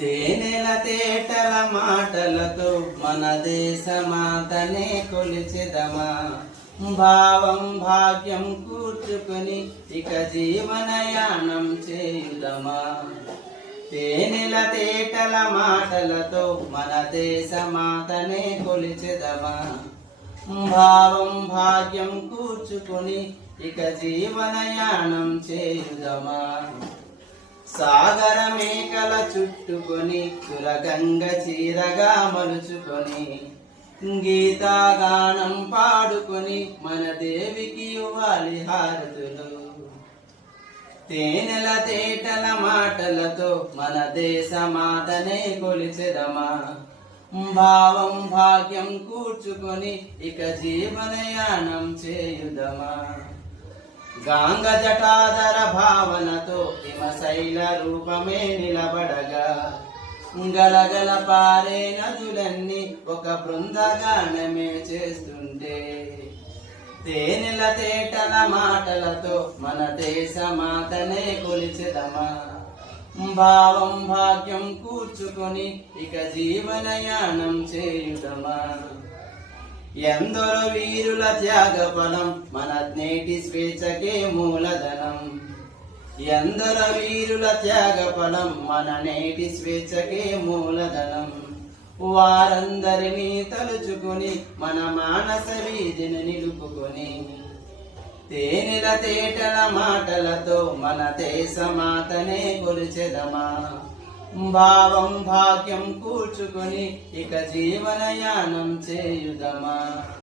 తేనెల తేటల మాటలతో మన దేశమాతనే కొలిచెదమా. భావం భాగ్యం కూర్చుకొని ఇక జీవనయానం చేయుదమా. తేనెల తేటల మాటలతో మన దేశమాతనే కొలిచెదమా. భావం భాగ్యం కూర్చుకొని ఇక జీవనయానం చేయుదమా. సాగర మేకల చుట్టుకొని సురగంగ చీరగా మలుచుకొని గీతాగానం పాడుకొని మన దేవికి ఇవ్వాలి హారతులు. తేనెల తేటల మాటలతో మన దేశమాతనే కొలిచెదమా. భావం భాగ్యం కూర్చుకొని ఇక జీవనయానం చేయుదమా. గాంగ జటాధర భావనతో హిమశైల రూపమే నిలబడగా గలగల పారే నదులన్నీ ఒక బృందగానమే చేస్తుంటే తేనెల తేటల మాటలతో మన దేశమాతనే కొలిచెదమా. భావం భాగ్యం కూర్చుకొని ఇక జీవనయానం చేయుదమా. ఎందరో వీరుల త్యాగ ఫలం మన నేటి స్వేచ్ఛకే మూలధనం. ఎందరో వీరుల త్యాగ ఫలం మన నేటి స్వేచ్ఛకే మూలధనం. వారందరినీ తలుచుకొని మన మానస వీధిని నిలుపుకొని తేనెల తేటల మాటలతో మన దేశమాతనే కొలిచెదమా. భావం భాగ్యం కూర్చుకొని ఇక జీవనయానం చేయుదమా.